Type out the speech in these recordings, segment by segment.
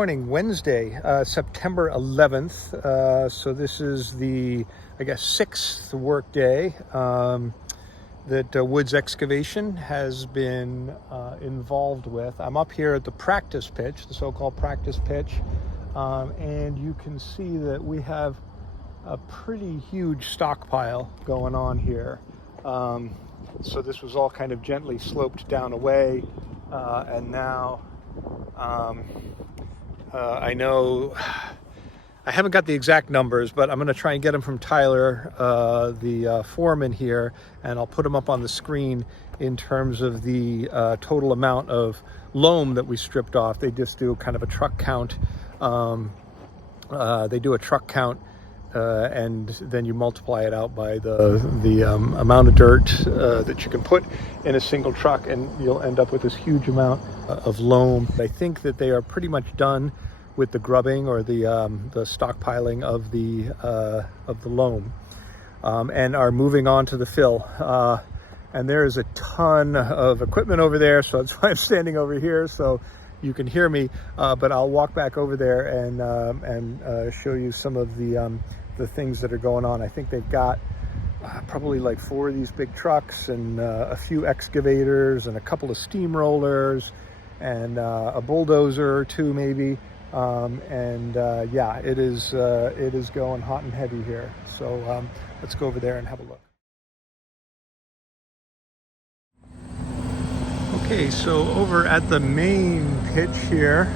morning, Wednesday, September 11th. So this is the, I guess, sixth work day that Woods Excavation has been involved with. I'm up here at the practice pitch, the so-called practice pitch, and you can see that we have a pretty huge stockpile going on here. So this was all kind of gently sloped down away, and now I know I haven't got the exact numbers, but I'm going to try and get them from Tyler, the foreman here, and I'll put them up on the screen in terms of the total amount of loam that we stripped off. They just do kind of a truck count. They do a truck count, and then you multiply it out by the amount of dirt that you can put in a single truck, and you'll end up with this huge amount of loam. I think that they are pretty much done with the grubbing or the stockpiling of the loam, and are moving on to the fill. And there is a ton of equipment over there, so that's why I'm standing over here, so you can hear me. But I'll walk back over there and show you some of the things that are going on. I think they've got probably like 4 of these big trucks and a few excavators and a couple of steamrollers and a bulldozer or 2 maybe. Yeah, it is going hot and heavy here. So let's go over there and have a look. Okay, so over at the main pitch here,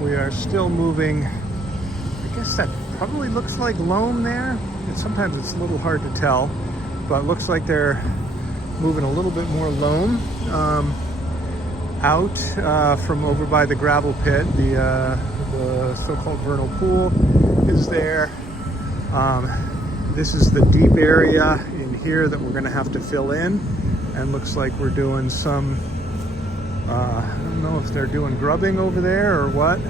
we are still moving. I guess that probably looks like loam there. Sometimes it's a little hard to tell, but it looks like they're moving a little bit more loam out from over by the gravel pit. The so-called vernal pool is there. This is the deep area in here that we're going to have to fill in, and looks like we're doing some, I don't know if they're doing grubbing over there or what,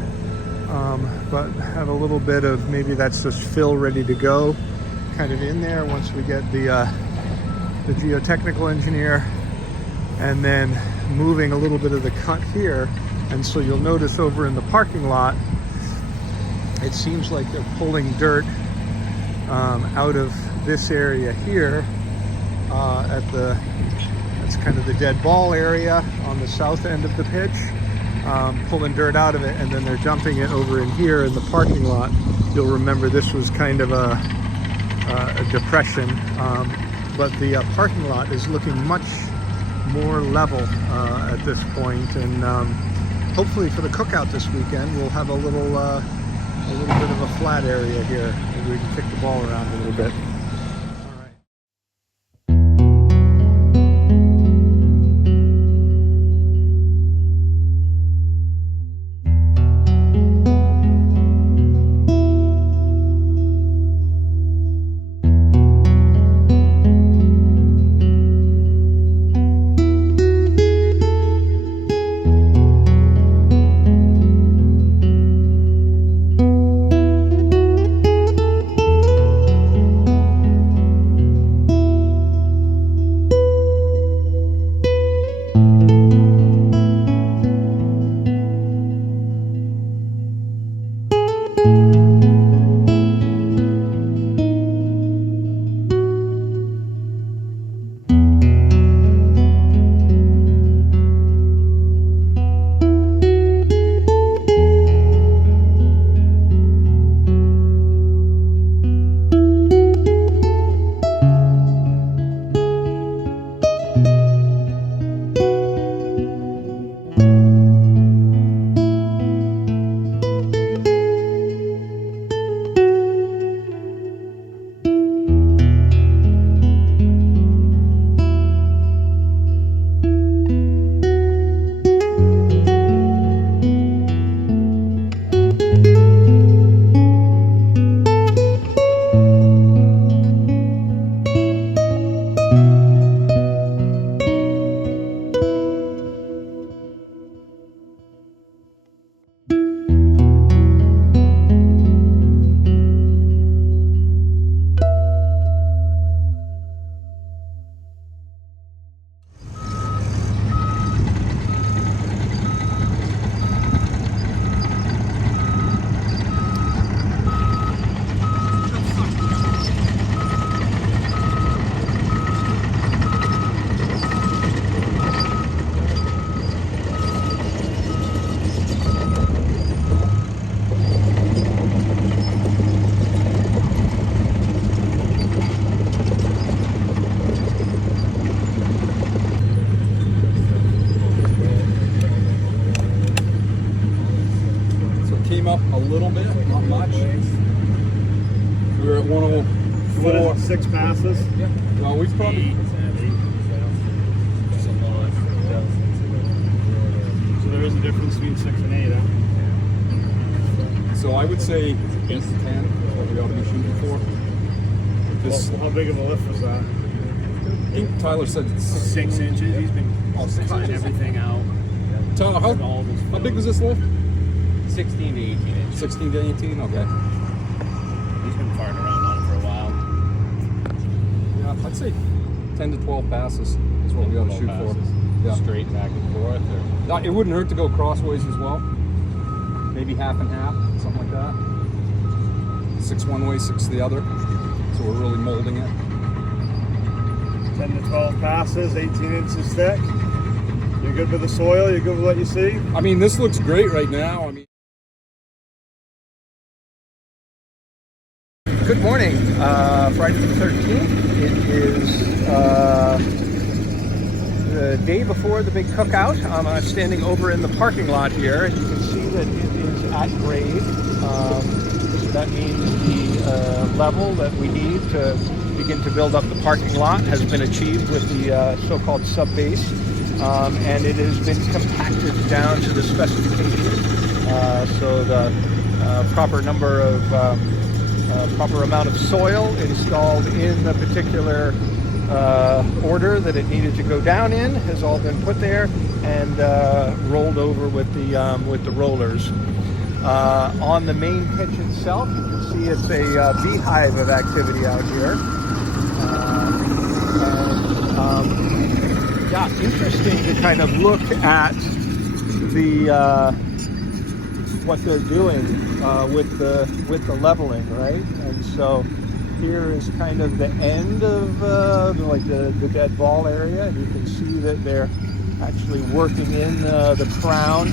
but have a little bit of, maybe that's just fill ready to go kind of in there once we get the geotechnical engineer, and then moving a little bit of the cut here. And so you'll notice over in the parking lot, it seems like they're pulling dirt out of this area here that's kind of the dead ball area on the south end of the pitch, pulling dirt out of it, and then they're dumping it over in here in the parking lot. You'll remember this was kind of a depression, but the parking lot is looking much more level at this point, and hopefully for the cookout this weekend we'll have a little bit of a flat area here. Maybe we can kick the ball around a little bit. at 104. What is it, 6 passes? Yeah. Well, we've probably. So there is a difference between 6 and 8, huh? So I would say 8 to 10 is what we ought to be shooting for. This, Well, how big of a lift was that? I think Tyler said it's 6 inches. He's been cutting everything out. Tyler, how big was this lift? 16 to 18 inches. 16 to 18? Okay. He's been farting around on it for a while. Yeah, I'd say 10 to 12 passes is what we ought to shoot for. Yeah. Straight back and forth, or It wouldn't hurt to go crossways as well. Maybe half and half, something like that. 6 one way, 6 the other. So we're really molding it. 10 to 12 passes, 18 inches thick. You're good with the soil? You're good with what you see? I mean, this looks great right now. I mean, Good morning, Friday the 13th. It is the day before the big cookout. I'm standing over in the parking lot here, and you can see that it is at grade. So that means the level that we need to begin to build up the parking lot has been achieved with the so-called sub-base, and it has been compacted down to the specification. So the proper number of proper amount of soil installed in the particular order that it needed to go down in has all been put there and rolled over with the rollers. On the main pitch itself, you can see it's a beehive of activity out here. Yeah, interesting to kind of look at the what they're doing with the leveling, right? And so here is kind of the end of like the dead ball area, and you can see that they're actually working in the crown.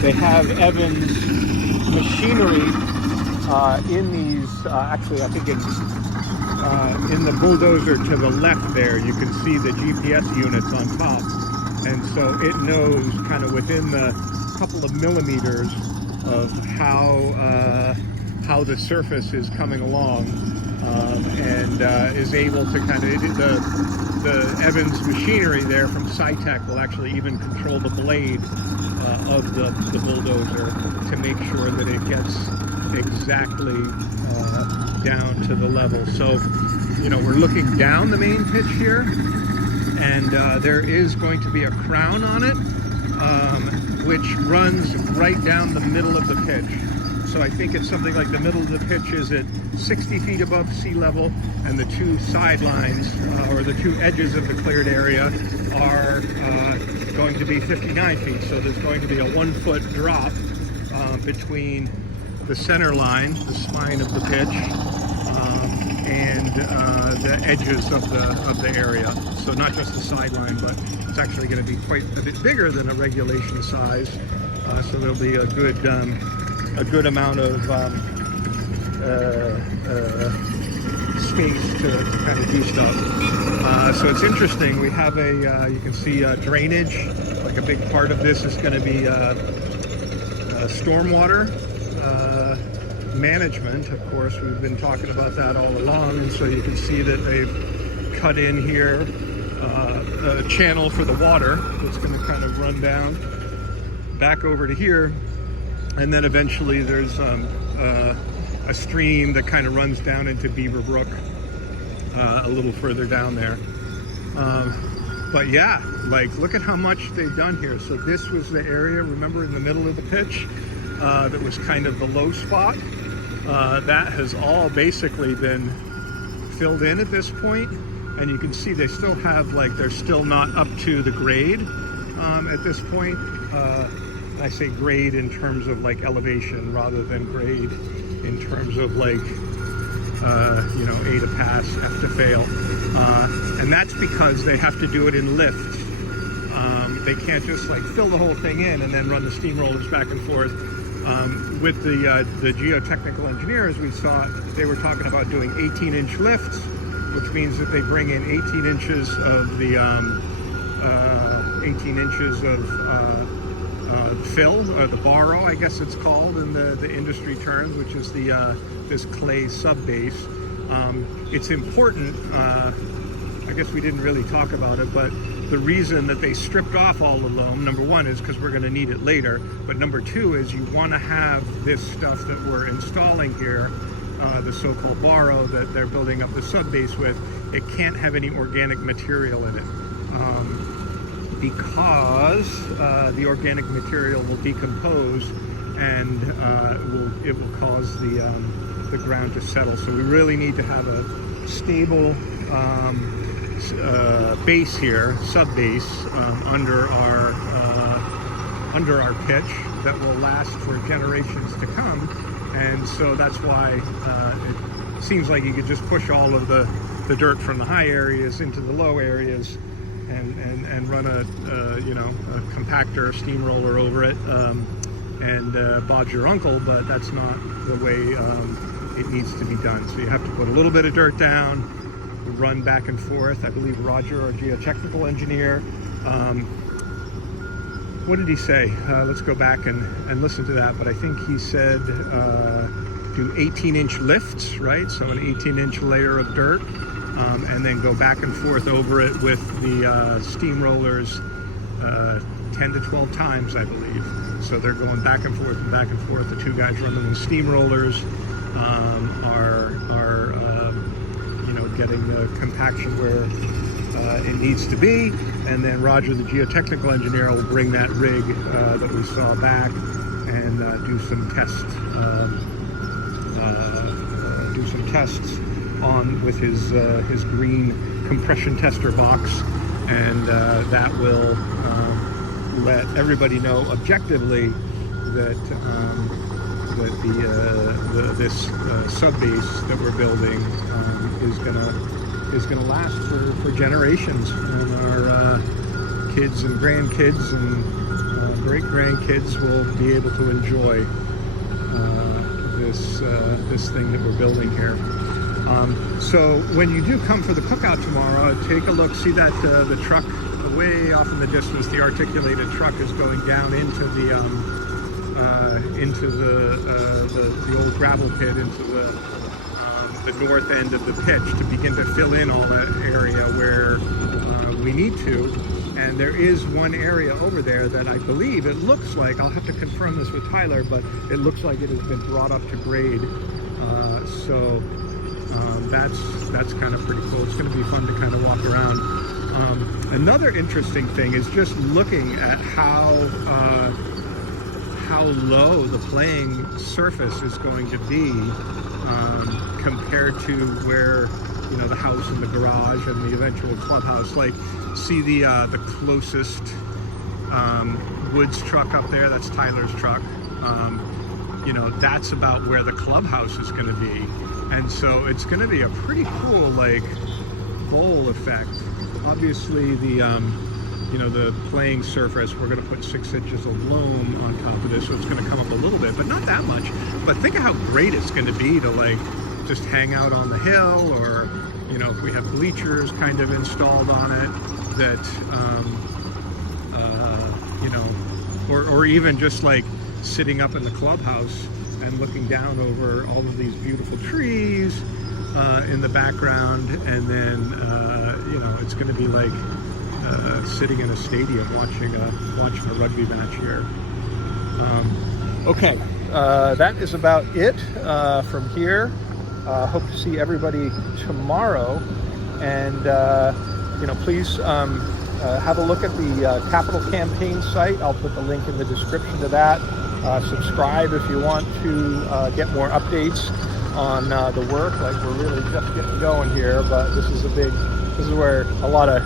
They have Evans machinery in these. Actually, I think it's in the bulldozer to the left there. You can see the GPS units on top, and so it knows kind of within the couple of millimeters of how the surface is coming along, and is able to kind of the Evans machinery there from SciTech will actually even control the blade of the bulldozer to make sure that it gets exactly down to the level. So, you know, we're looking down the main pitch here, and there is going to be a crown on it, which runs right down the middle of the pitch. So I think it's something like the middle of the pitch is at 60 feet above sea level, and the two sidelines, or the two edges of the cleared area, are going to be 59 feet. So there's going to be a 1 foot drop between the center line, the spine of the pitch, and the edges of the area. So not just the sideline, but it's actually going to be quite a bit bigger than a regulation size. So there'll be a good amount of space to kind of do stuff. So it's interesting. We have you can see drainage. Like a big part of this is going to be stormwater management. Of course, we've been talking about that all along, and so you can see that they've cut in here a channel for the water that's going to kind of run down back over to here, and then eventually there's a stream that kind of runs down into Beaver Brook a little further down there. But yeah, like look at how much they've done here. So this was the area, remember, in the middle of the pitch that was kind of the low spot. That has all basically been filled in at this point, and you can see they still have, like, they're still not up to the grade at this point. I say grade in terms of like elevation rather than grade in terms of like you know, A to pass, F to fail, and that's because they have to do it in lifts. They can't just like fill the whole thing in and then run the steamrollers back and forth. With the geotechnical engineers, we saw they were talking about doing 18-inch lifts, which means that they bring in 18 inches of the 18 inches of fill, or the borrow, I guess it's called in the industry terms, which is the this clay sub base. It's important, I guess we didn't really talk about it, but the reason that they stripped off all the loam, number one, is because we're going to need it later, but number two is you want to have this stuff that we're installing here, the so-called borrow that they're building up the sub-base with. It can't have any organic material in it, because the organic material will decompose and it will cause the ground to settle. So we really need to have a stable base here, sub-base, under our pitch that will last for generations to come. And so that's why it seems like you could just push all of the dirt from the high areas into the low areas and run a compactor, steamroller over it, and bodge your uncle, but that's not the way it needs to be done. So you have to put a little bit of dirt down, run back and forth. I believe Roger, our geotechnical engineer, what did he say? Let's go back and listen to that, but I think he said do 18-inch lifts, right? So an 18-inch layer of dirt, and then go back and forth over it with the steamrollers 10 to 12 times, I believe. So they're going back and forth and back and forth. The two guys running the steamrollers are getting the compaction where it needs to be, and then Roger, the geotechnical engineer, will bring that rig that we saw back and do some tests on with his green compression tester box, and that will let everybody know objectively that this sub-base that we're building is gonna last for generations, and our kids and grandkids and great grandkids will be able to enjoy this thing that we're building here. So when you do come for the cookout tomorrow, take a look. See that the truck way off in the distance, the articulated truck is going down into the old gravel pit, into the north end of the pitch, to begin to fill in all that area where we need to. And there is one area over there that I believe, it looks like, I'll have to confirm this with Tyler, but it looks like it has been brought up to grade. So that's kind of pretty cool. It's going to be fun to kind of walk around. Another interesting thing is just looking at how low the playing surface is going to be compared to where, you know, the house and the garage and the eventual clubhouse. Like, see the closest Woods truck up there? That's Tyler's truck. You know, that's about where the clubhouse is going to be, and so it's going to be a pretty cool, like, bowl effect. Obviously, the playing surface, we're going to put 6 inches of loam on top of this, so it's going to come up a little bit, but not that much. But think of how great it's going to be to, like, just hang out on the hill, or, you know, if we have bleachers kind of installed on it, that you know, or even just like sitting up in the clubhouse and looking down over all of these beautiful trees in the background, and then you know, it's going to be like sitting in a stadium watching a rugby match here. Okay, that is about it from here. Hope to see everybody tomorrow, and you know, please have a look at the Captial Campaign site. I'll put the link in the description to that. Subscribe if you want to get more updates on the work. Like, we're really just getting going here, but this is where a lot of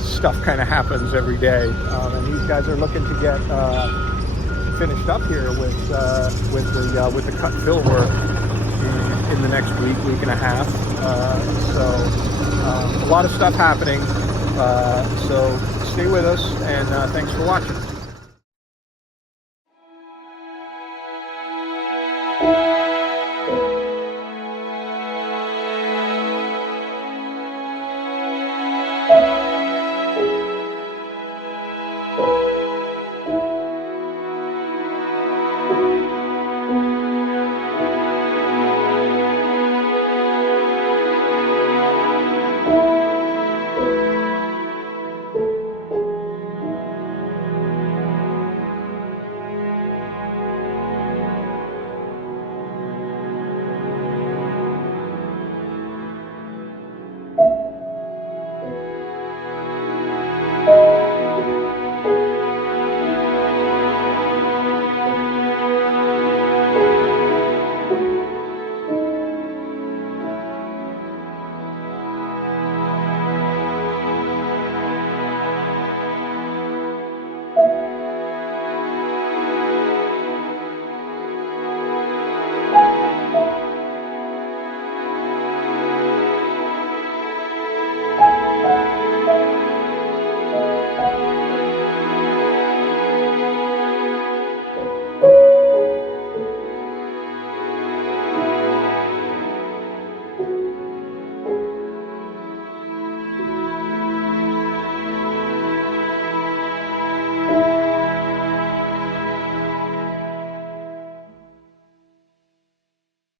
stuff kind of happens every day, and these guys are looking to get finished up here with the cut fill work in the next week and a half. So a lot of stuff happening. So stay with us, and thanks for watching.